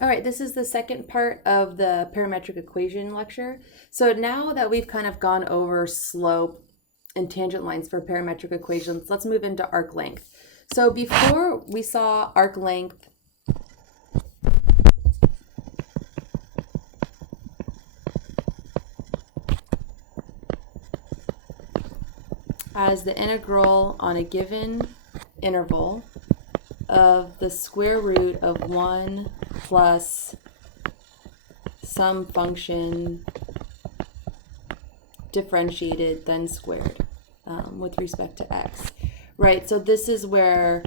All right, this is the second part of the parametric equation lecture. So now that we've kind of gone over slope and tangent lines for parametric equations, let's move into arc length. So before we saw arc length as the integral on a given interval of the square root of 1 plus some function differentiated then squared with respect to x. Right, so this is where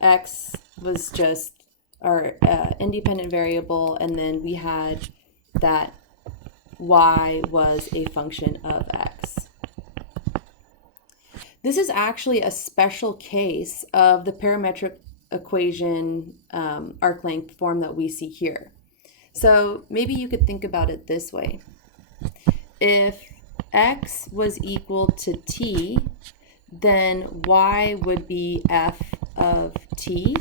x was just our independent variable, and then we had that y was a function of x. This is actually a special case of the parametric equation arc length form that we see here. So maybe you could think about it this way. If x was equal to t, then y would be f of t,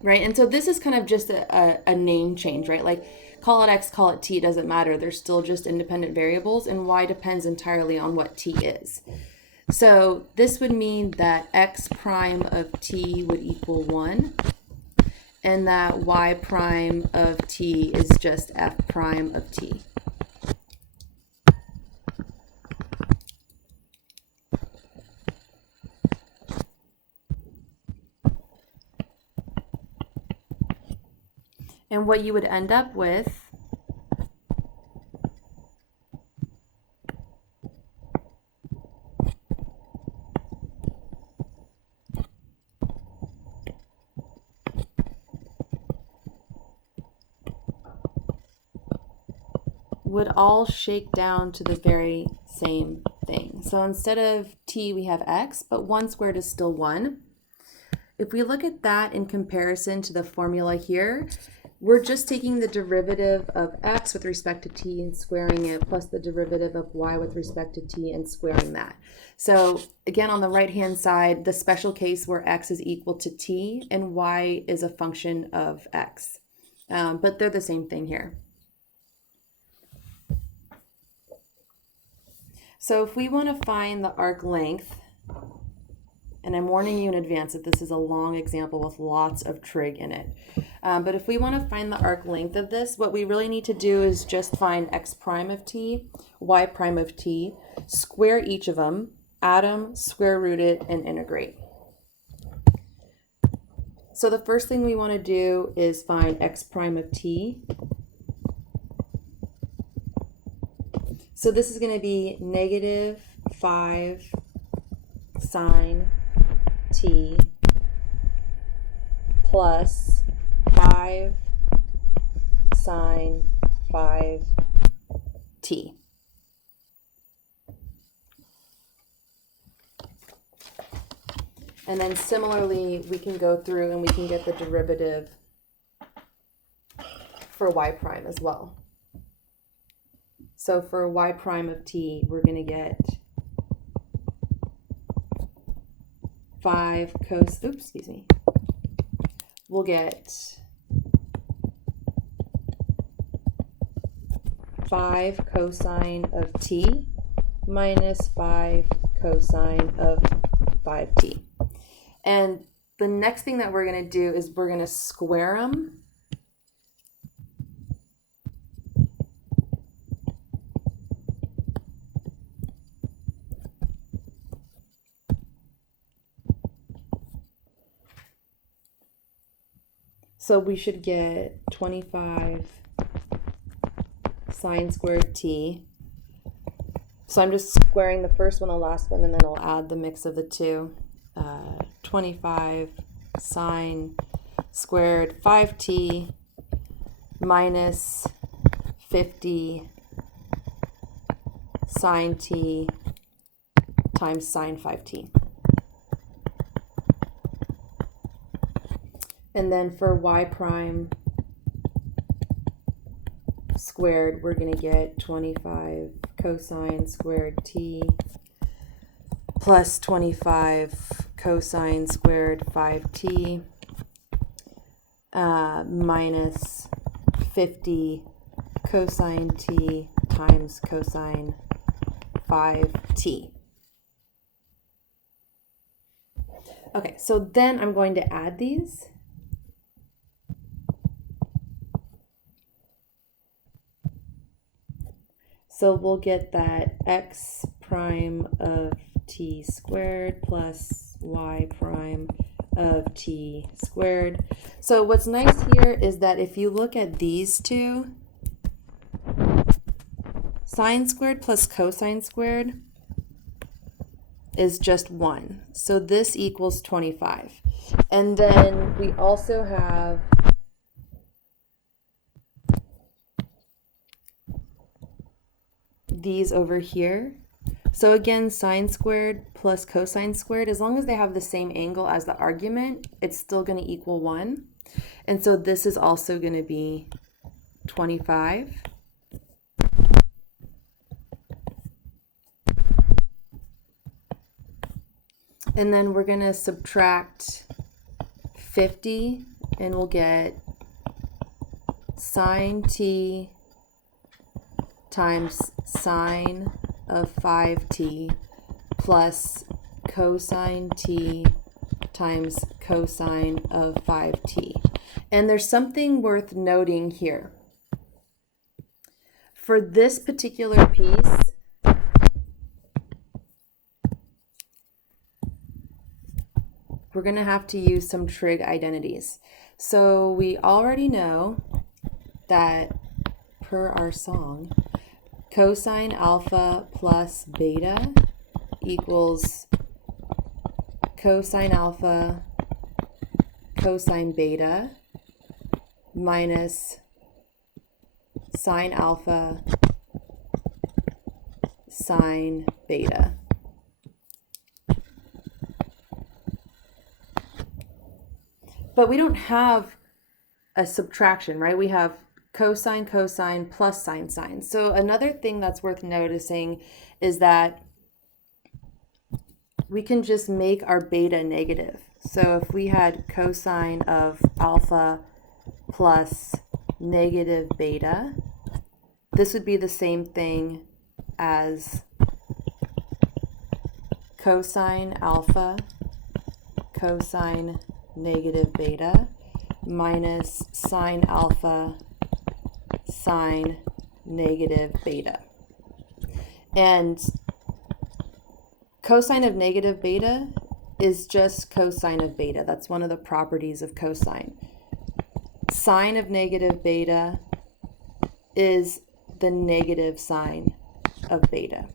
right? And so this is kind of just a name change, right? Like call it x, call it t, it doesn't matter. They're still just independent variables, and y depends entirely on what t is. So this would mean that x prime of t would equal 1, and that y prime of t is just f prime of t. And what you would end up with would all shake down to the very same thing. So instead of t, we have x, but 1 squared is still 1. If we look at that in comparison to the formula here, we're just taking the derivative of x with respect to t and squaring it, plus the derivative of y with respect to t and squaring that. So again, on the right-hand side, the special case where x is equal to t and y is a function of x. But they're the same thing here. So if we want to find the arc length, and I'm warning you in advance that this is a long example with lots of trig in it. But if we want to find the arc length of this, what we really need to do is just find x prime of t, y prime of t, square each of them, add them, square root it, and integrate. So the first thing we want to do is find x prime of t. So this is going to be negative 5 sine t plus 5 sine 5t. And then similarly, we can go through and we can get the derivative for y prime as well. So for y prime of t, we're going to get 5 cos, we'll get 5 cosine of t minus 5 cosine of 5t. And the next thing that we're going to do is we're going to square them. So we should get 25 sine squared t. So I'm just squaring the first one, the last one, and then I'll add the mix of the two. 25 sine squared 5t minus 50 sine t times sine 5t. And then for y prime squared, we're going to get 25 cosine squared t plus 25 cosine squared 5t minus 50 cosine t times cosine 5t. Okay, so then I'm going to add these. So we'll get that x prime of t squared plus y prime of t squared. So what's nice here is that if you look at these two, sine squared plus cosine squared is just 1. So this equals 25. And then we also have these over here. So again, sine squared plus cosine squared, as long as they have the same angle as the argument, it's still going to equal 1. And so this is also going to be 25. And then we're going to subtract 50, and we'll get sine t times sine of 5t plus cosine t times cosine of 5t. And there's something worth noting here. For this particular piece, we're going to have to use some trig identities. So we already know that, per our song, cosine alpha plus beta equals cosine alpha cosine beta minus sine alpha sine beta. But we don't have a subtraction, right? We have cosine, cosine, plus sine, sine. So another thing that's worth noticing is that we can just make our beta negative. So if we had cosine of alpha plus negative beta, this would be the same thing as cosine alpha cosine negative beta minus sine alpha sine negative beta. And cosine of negative beta is just cosine of beta. That's one of the properties of cosine. Sine of negative beta is the negative sine of beta,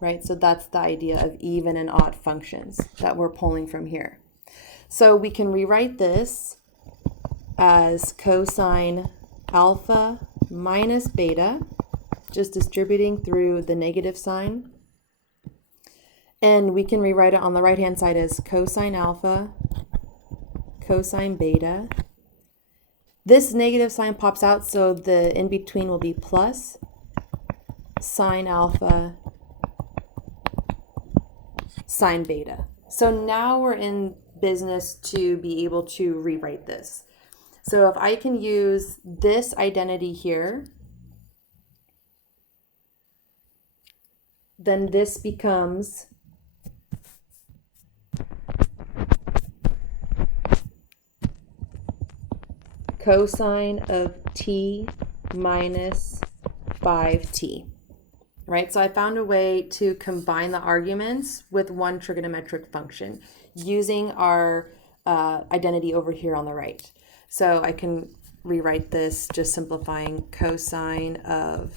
right? So that's the idea of even and odd functions that we're pulling from here. So we can rewrite this as cosine alpha minus beta, just distributing through the negative sign. And we can rewrite it on the right-hand side as cosine alpha cosine beta. This negative sign pops out, so the in-between will be plus sine alpha sine beta. So now we're in business to be able to rewrite this. So if I can use this identity here, then this becomes cosine of t minus 5t. Right, so I found a way to combine the arguments with one trigonometric function using our identity over here on the right. So I can rewrite this just simplifying cosine of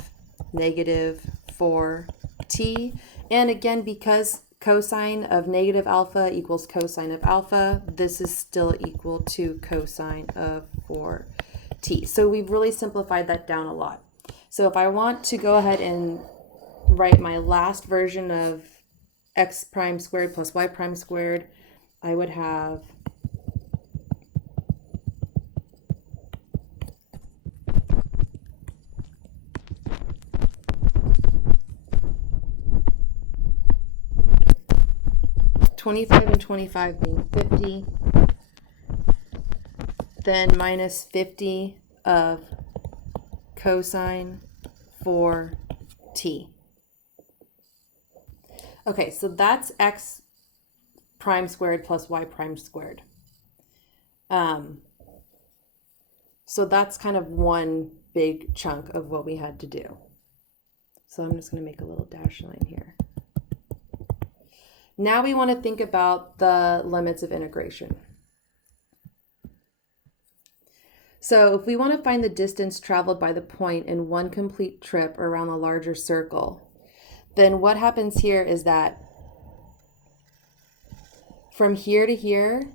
negative 4t. And again, because cosine of negative alpha equals cosine of alpha, this is still equal to cosine of 4t. So we've really simplified that down a lot. So if I want to go ahead and write my last version of x prime squared plus y prime squared, I would have (25 and 25 being 50). then minus 50 of cosine 4t. Okay, so that's x prime squared plus y prime squared. So that's kind of one big chunk of what we had to do. So I'm just going to make a little dash line here. Now we want to think about the limits of integration. So if we want to find the distance traveled by the point in one complete trip around the larger circle, then what happens here is that from here to here,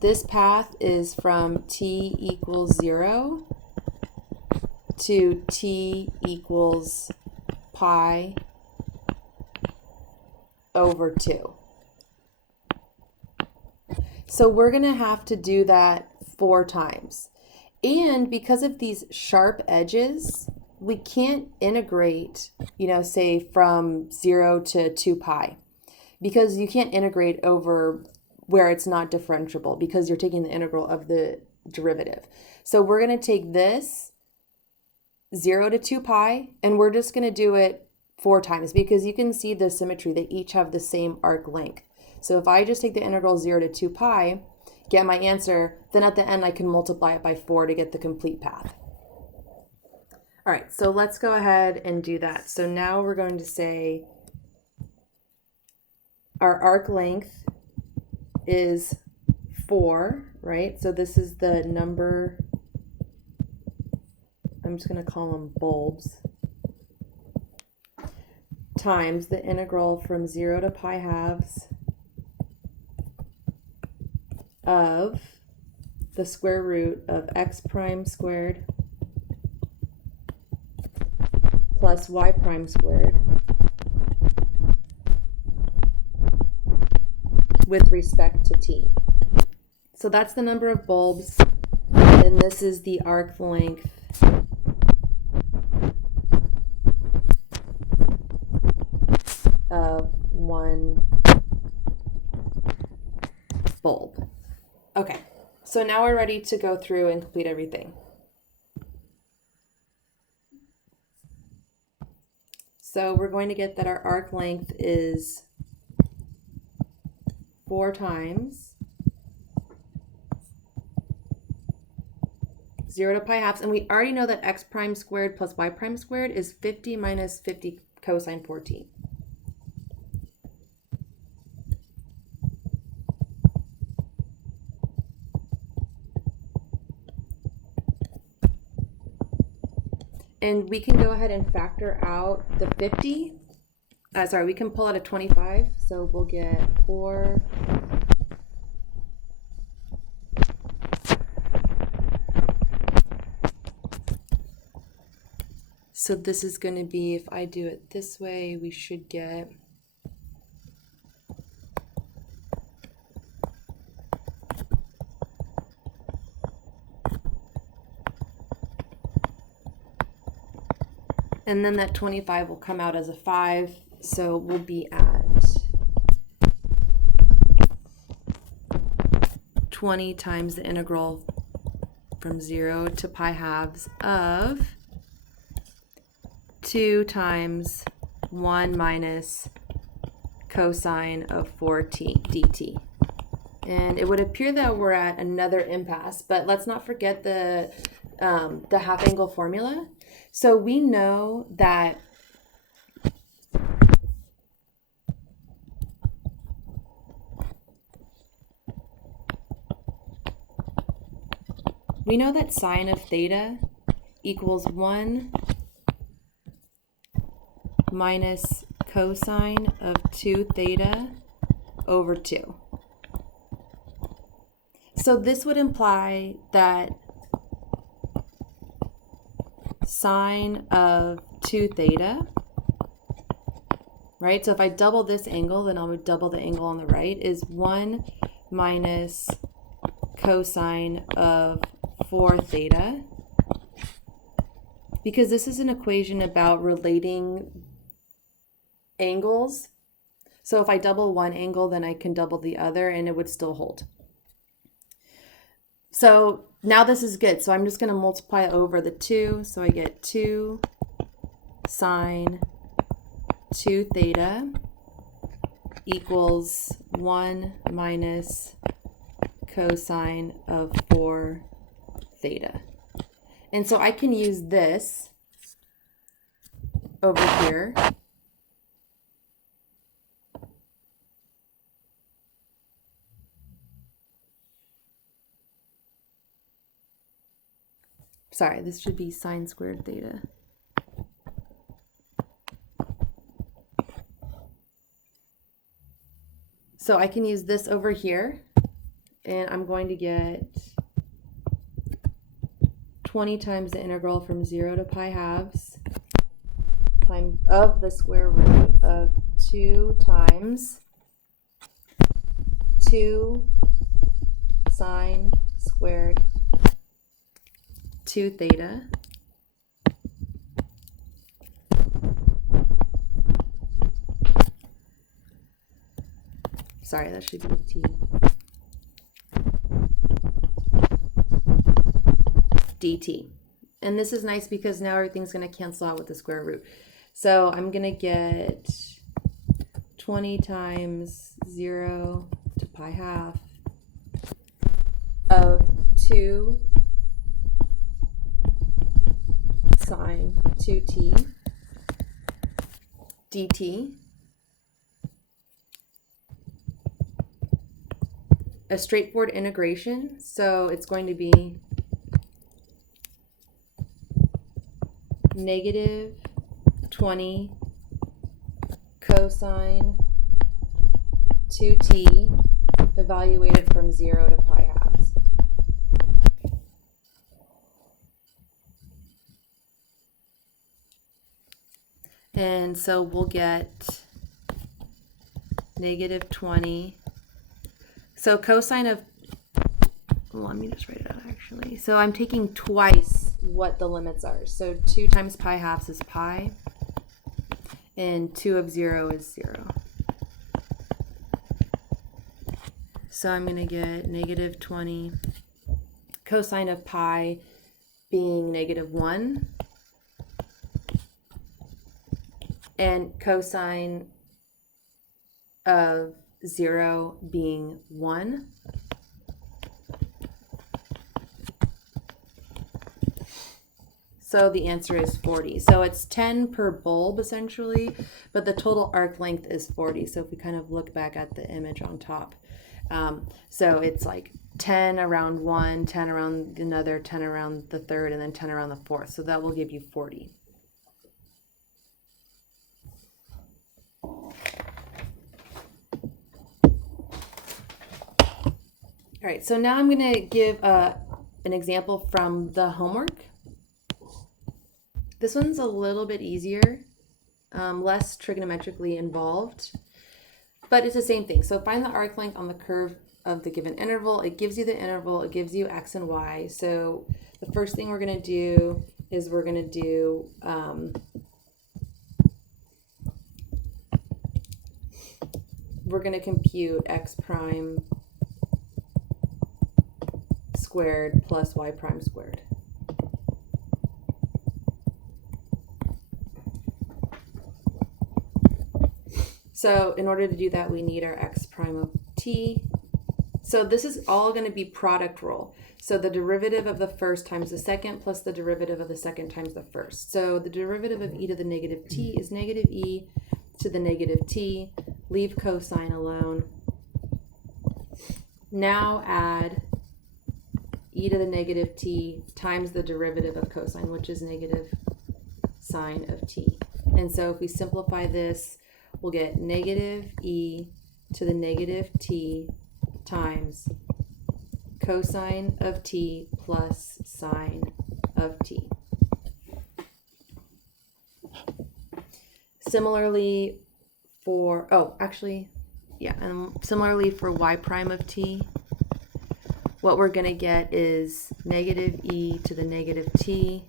this path is from t equals 0 to t equals pi over 2. So we're going to have to do that 4 times. And because of these sharp edges, we can't integrate, say from 0 to 2 pi, because you can't integrate over where it's not differentiable because you're taking the integral of the derivative. So we're going to take this 0 to 2 pi, and we're just going to do it 4 times because you can see the symmetry. They each have the same arc length. So if I just take the integral 0 to 2 pi, get my answer, then at the end I can multiply it by 4 to get the complete path. All right, so let's go ahead and do that. So now we're going to say our arc length is 4, right? So this is the number, I'm just going to call them bulbs, times the integral from 0 to pi halves of the square root of x prime squared plus y prime squared with respect to t. So that's the number of bulbs, and this is the arc length of one bulb. Okay, so now we're ready to go through and complete everything. So we're going to get that our arc length is 4 times 0 to pi halves, and we already know that x prime squared plus y prime squared is 50 minus 50 cosine 4t. And we can go ahead and factor out the 50. We can pull out a 25. So we'll get 4 So this is going to be, if I do it this way, we should get and then that 25 will come out as a 5, so we'll be at 20 times the integral from 0 to pi halves of 2 times 1 minus cosine of 4t dt. And it would appear that we're at another impasse, but let's not forget the half angle formula. So we know that sine of theta equals 1 minus cosine of 2 theta over 2. So this would imply that sine of 2 theta, right? So if I double this angle, then I would double the angle on the right, is 1 minus cosine of 4 theta, because this is an equation about relating angles. So if I double one angle, then I can double the other and it would still hold. So now this is good. So I'm just going to multiply over the 2. So I get 2 sine 2 theta equals 1 minus cosine of 4 theta. And so I can use this over here. Sorry, this should be sine squared theta. So I can use this over here, and I'm going to get 20 times the integral from 0 to pi halves times of the square root of 2 times 2 sine squared 2 theta sorry, that should be a t dt. And this is nice because now everything's going to cancel out with the square root. So I'm going to get 20 times 0 to pi half of 2 sine 2t dt. A straightforward integration, so it's going to be negative 20 cosine 2t evaluated from 0 to pi halves. And so we'll get negative 20. So cosine of, well, let me just write it out actually. So I'm taking twice what the limits are. So 2 times pi halves is pi, and 2 of 0 is 0. So I'm going to get negative 20 cosine of pi being negative 1, and cosine of 0 being 1. So the answer is 40. So it's 10 per bulb essentially, but the total arc length is 40. So if we kind of look back at the image on top, so it's like 10 around one, 10 around another, 10 around the third, and then 10 around the fourth. So that will give you 40. All right, so now I'm going to give an example from the homework. This one's a little bit easier, less trigonometrically involved, but it's the same thing. So find the arc length on the curve of the given interval. It gives you the interval, it gives you x and y. So the first thing we're going to do is we're going to do we're going to compute x prime squared plus y prime squared. So in order to do that, we need our x prime of t. So this is all going to be product rule. So the derivative of the first times the second plus the derivative of the second times the first. So the derivative of e to the negative t is negative e to the negative t. Leave cosine alone. Now add e to the negative t times the derivative of cosine, which is negative sine of t. And so if we simplify this, we'll get negative e to the negative t times cosine of t plus sine of t. Similarly for, similarly for y prime of t, what we're going to get is negative e to the negative t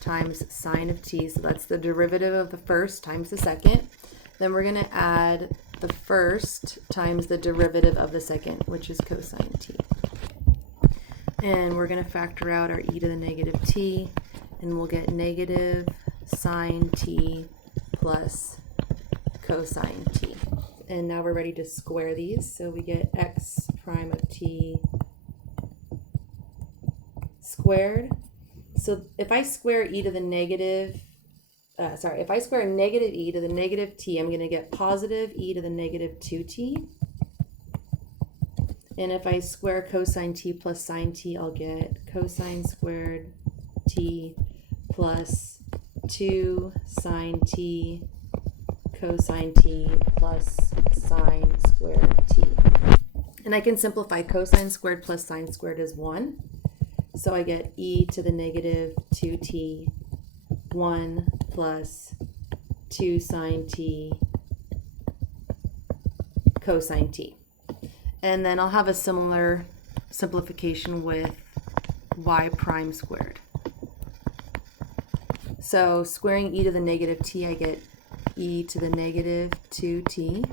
times sine of t. So that's the derivative of the first times the second. Then we're going to add the first times the derivative of the second, which is cosine t. And we're going to factor out our e to the negative t, and we'll get negative sine t plus cosine t. And now we're ready to square these. So we get x prime of t squared. So if I square e to the negative, if I square negative e to the negative t, I'm going to get positive e to the negative 2t. And if I square cosine t plus sine t, I'll get cosine squared t plus 2 sine t cosine t plus sine squared t. And I can simplify cosine squared plus sine squared as 1. So I get e to the negative 2t, 1 plus 2 sine t cosine t. And then I'll have a similar simplification with y prime squared. So squaring e to the negative t, I get e to the negative 2t.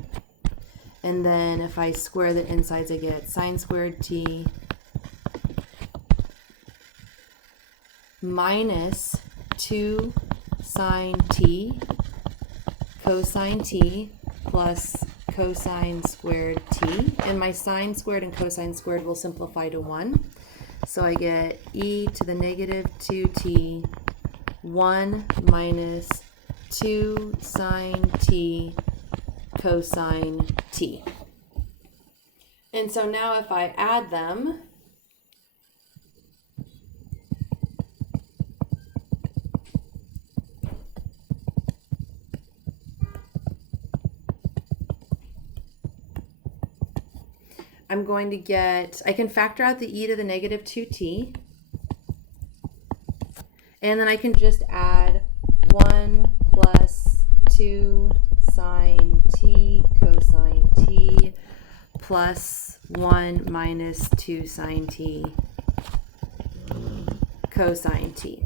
And then if I square the insides, I get sine squared t minus 2 sine t cosine t plus cosine squared t, and my sine squared and cosine squared will simplify to 1. So I get e to the negative 2t, 1 minus 2 sine t cosine t. And so now if I add them, I'm going to get, I can factor out the e to the negative 2t, and then I can just add 1 plus 2 sine t cosine t plus 1 minus 2 sine t cosine t.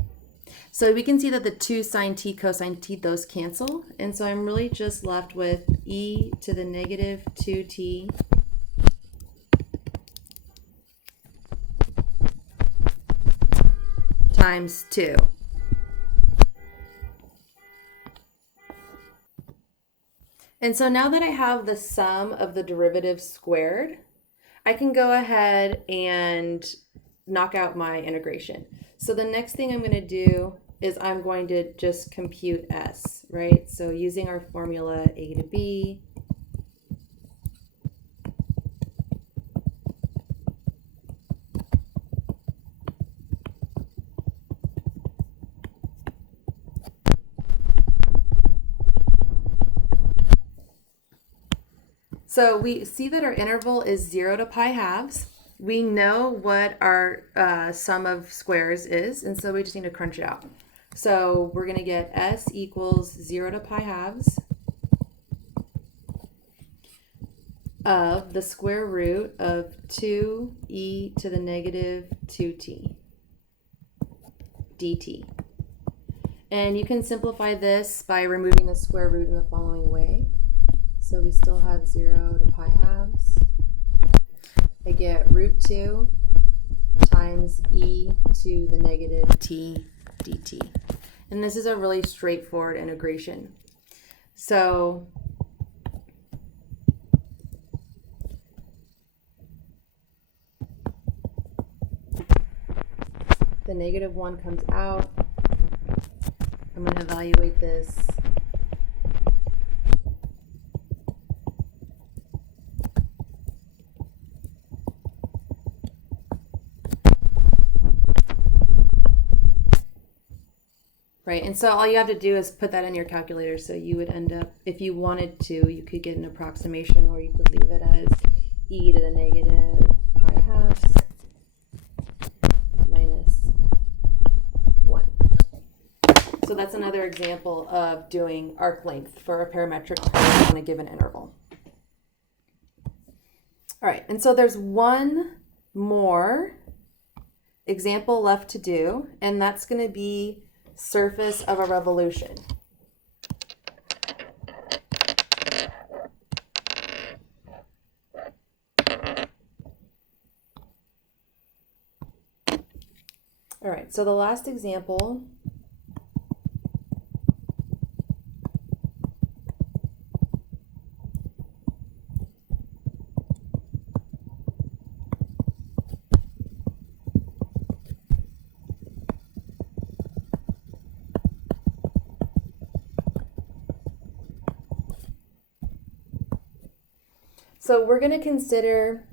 So we can see that the 2 sine t cosine t, those cancel, and so I'm really just left with e to the negative 2t times 2. And so now that I have the sum of the derivatives squared, I can go ahead and knock out my integration. So the next thing I'm going to do is I'm going to just compute s, right? So using our formula a to b So we see that our interval is 0 to pi halves. We know what our sum of squares is, and so we just need to crunch it out. So we're going to get s equals 0 to pi halves of the square root of 2e to the negative 2t dt. And you can simplify this by removing the square root in the following way. So we still have 0 to pi halves. I get root 2 times e to the negative t dt. And this is a really straightforward integration. So the negative 1 comes out. I'm going to evaluate this. Right, and so all you have to do is put that in your calculator. So you would end up, if you wanted to, you could get an approximation, or you could leave it as e to the negative pi halves minus 1. So that's another example of doing arc length for a parametric curve on a given interval. All right, and so there's one more example left to do, and that's going to be surface of a revolution. All right, so the last example so we're going to consider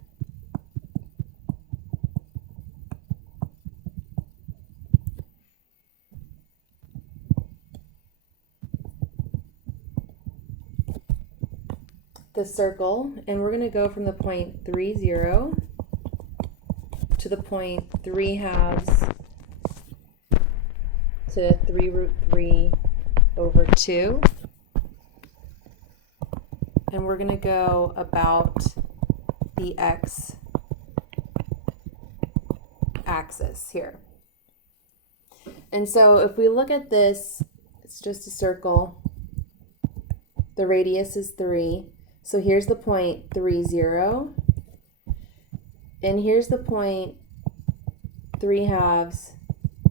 the circle, and we're going to go from the point 3, 0 to the point 3 halves to 3 root 3 over 2. And we're going to go about the x axis here. And so if we look at this, it's just a circle. The radius is 3. So here's the point 3, 0. And here's the point 3 halves,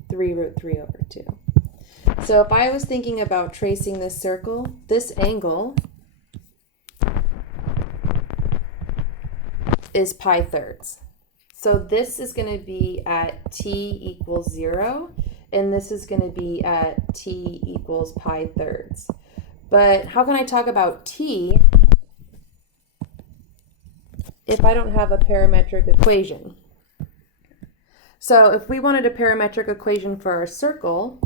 3 root 3 over 2. So if I was thinking about tracing this circle, this angle is pi thirds. So this is going to be at t equals 0, and this is going to be at t equals pi thirds. But how can I talk about t if I don't have a parametric equation? So if we wanted a parametric equation for our circle,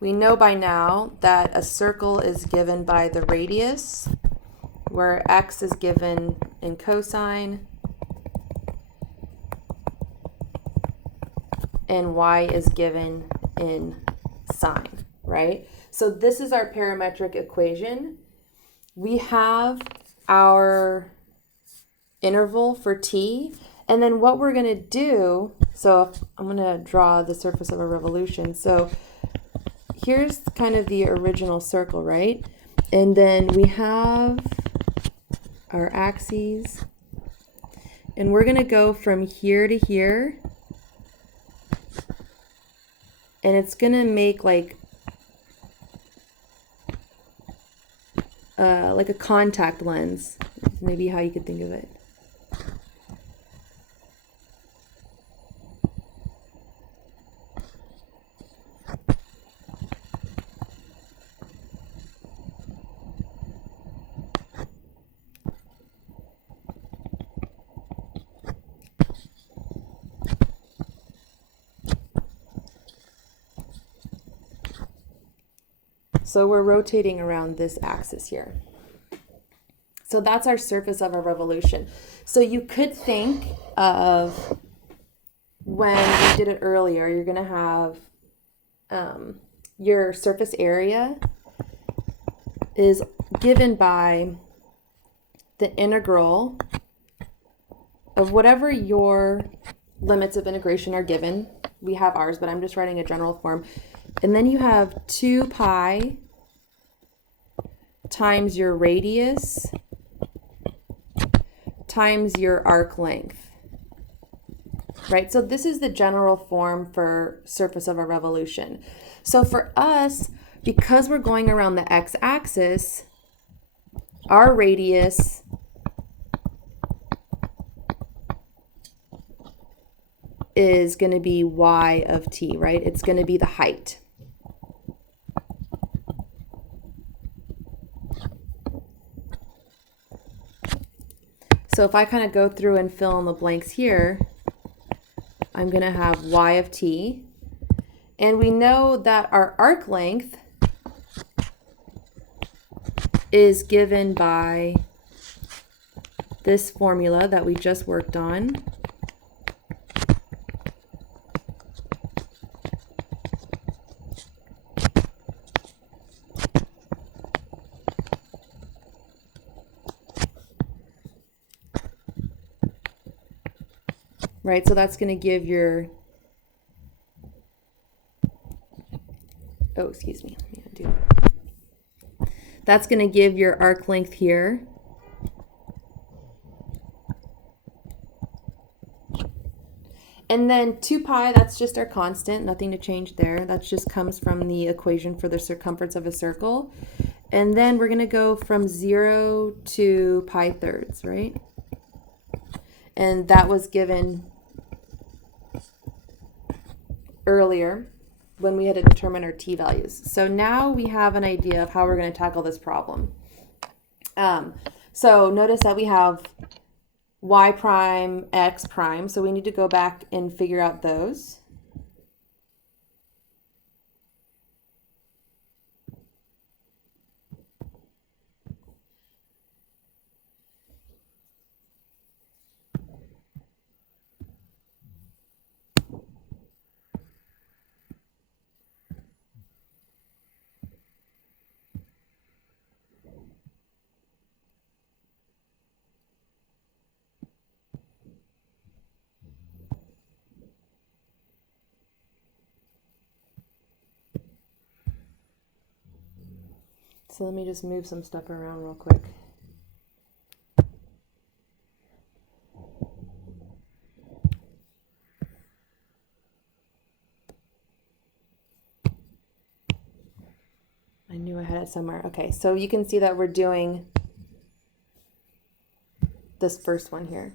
we know by now that a circle is given by the radius, where x is given in cosine and y is given in sine, right? So this is our parametric equation. We have our interval for t, and then what we're going to do, so I'm going to draw the surface of a revolution. So here's kind of the original circle, right? And then we have our axes, and we're going to go from here to here, and it's going to make like a contact lens, maybe how you could think of it. So we're rotating around this axis here. So that's our surface of a revolution. So you could think of, when we did it earlier, you're going to have your surface area is given by the integral of whatever your limits of integration are given. We have ours, but I'm just writing a general form. And then you have 2 pi times your radius times your arc length, right? So this is the general form for surface of a revolution. So for us, because we're going around the x-axis, our radius is going to be y of t, right? It's going to be the height. So if I kind of go through and fill in the blanks here, I'm going to have y of t. And we know that our arc length is given by this formula that we just worked on. Right, so that's going to give your, excuse me. That's going to give your arc length here. And then 2 pi, that's just our constant, nothing to change there. That just comes from the equation for the circumference of a circle. And then we're going to go from 0 to pi thirds, right? And that was given earlier when we had to determine our t values. So now we have an idea of how we're going to tackle this problem. So notice that we have y prime, x prime, so we need to go back and figure out those. So let me just move some stuff around real quick. I knew I had it somewhere. Okay, so you can see that we're doing this first one here.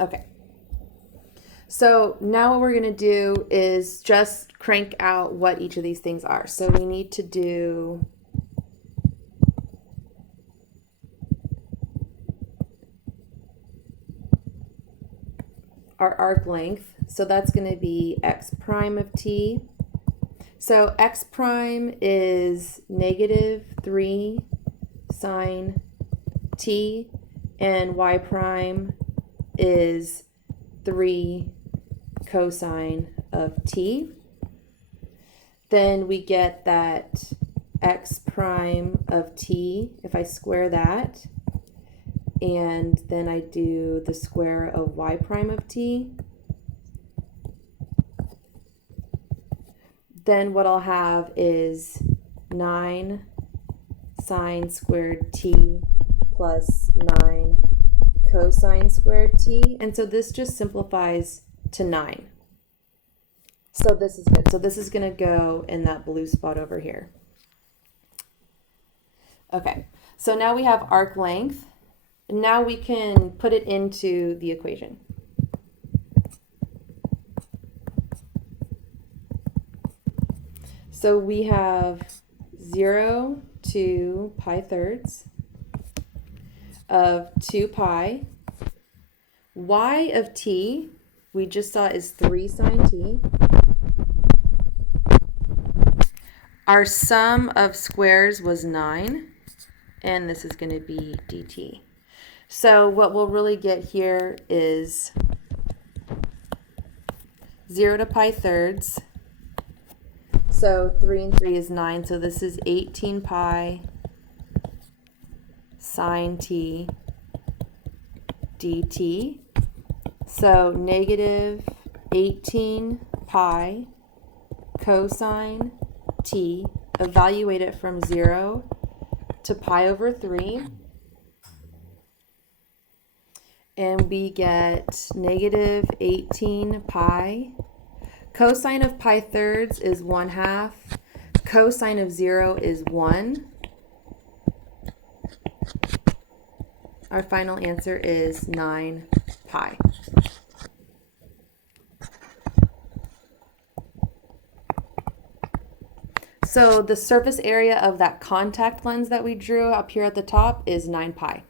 Okay. So now what we're going to do is just crank out what each of these things are. So we need to do our arc length. So that's going to be x prime of t. So x prime is -3 sine t, and y prime is 3 cosine of t. Then we get that x prime of t, if I square that, and then I do the square of y prime of t, then what I'll have is 9 sine squared t plus 9 cosine squared t. And so this just simplifies to 9. So this is good. So this is going to go in that blue spot over here. Okay, so now we have arc length. Now we can put it into the equation. So we have 0 to pi thirds of 2 pi. Y of t, we just saw, is 3 sine t. Our sum of squares was 9, and this is going to be dt. So what we'll really get here is 0 to pi thirds. So 3 and 3 is 9, so this is 18 pi sine t dt. So negative 18 pi cosine t, evaluate it from 0 to pi over 3. And we get negative 18 pi. Cosine of pi thirds is 1/2. Cosine of 0 is 1. Our final answer is 9 pi. So the surface area of that contact lens that we drew up here at the top is 9 pi.